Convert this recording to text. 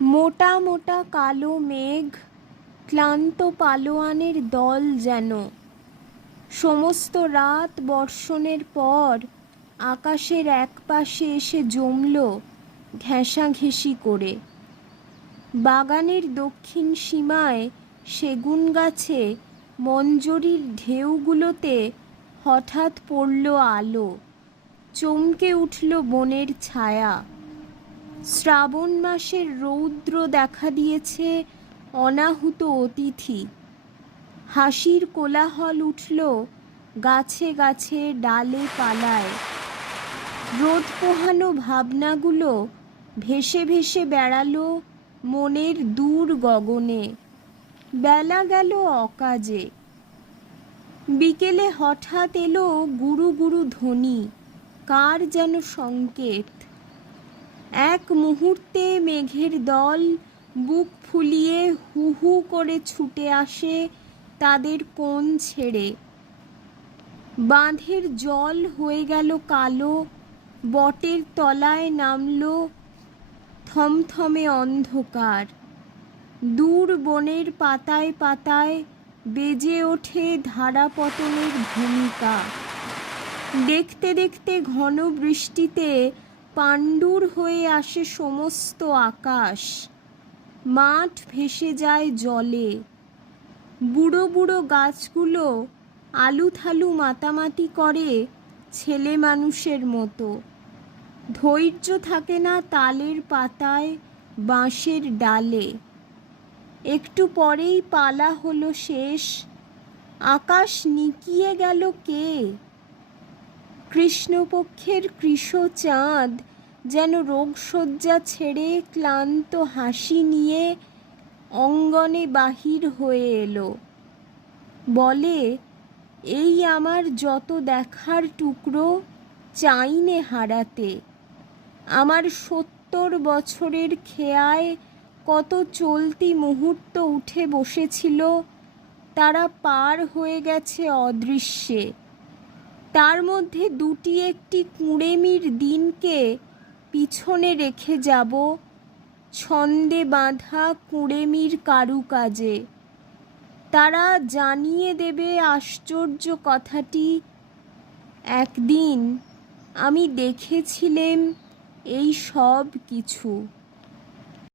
মোটা মোটা কালো মেঘ, ক্লান্ত পালোয়ানের দল যেন। সমস্ত রাত বর্ষণের পর আকাশের একপাশে এসে জমল ঘেঁষাঘেঁষি করে। বাগানের দক্ষিণ সীমায় সেগুন গাছে মঞ্জরির ঢেউগুলোতে হঠাৎ পড়ল আলো, চমকে উঠল বনের ছায়া। শ্রাবণ মাসের রৌদ্র দেখা দিয়েছে অনাহুত অতিথি। হাসির কোলাহল উঠল গাছে গাছে, ডালে পালায়। রোদ পোহানো ভাবনাগুলো ভেসে ভেসে বেড়ালো মনের দূর গগনে। বেলা গেল অকাজে। বিকেলে হঠাৎ এলো গুরু গুরু ধ্বনি, কার যেন সংকেত। এক মুহূর্তে মেঘের দল বুক ফুলিয়ে হু হু করে ছুটে আসে তাদের কোণ ছেড়ে। বাঁধের জল হয়ে গেল কালো, বটের তলায় নামল থমথমে অন্ধকার। দূর বনের পাতায় পাতায় বেজে ওঠে ধারাপতনের ভূমিকা। দেখতে দেখতে ঘন বৃষ্টিতে পাণ্ডুর হয়ে আসে সমস্ত আকাশ। মাঠ ভেসে যায় জলে। বুড়ো বুড়ো গাছগুলো আলুথালু মাতামাতি করে ছেলে মানুষের মতো। ধৈর্য থাকে না তালের পাতায়, বাঁশের ডালে। একটু পরেই পালা হলো শেষ। আকাশ নিকিয়ে গেল কে? কৃষ্ণপক্ষের কৃশ চাঁদ যেন রোগশয্যা ছেড়ে ক্লান্ত হাসি নিয়ে অঙ্গনে বাহির হয়ে এলো। বলে, এই আমার যত দেখার টুকরো, চাইনে হারাতে। আমার 70 বছরের খেয়ায় কত চলতি মুহূর্ত উঠে বসেছিল, তারা পার হয়ে গেছে অদৃশ্যে। তার মধ্যে দুটি একটি কুঁড়েমির দিনকে পিছনে রেখে যাব, ছন্দে বাঁধা কুঁড়েমির কারুকাজে। তারা জানিয়ে দেবে আশ্চর্য কথাটি, একদিন আমি দেখেছিলেম এই সব কিছু।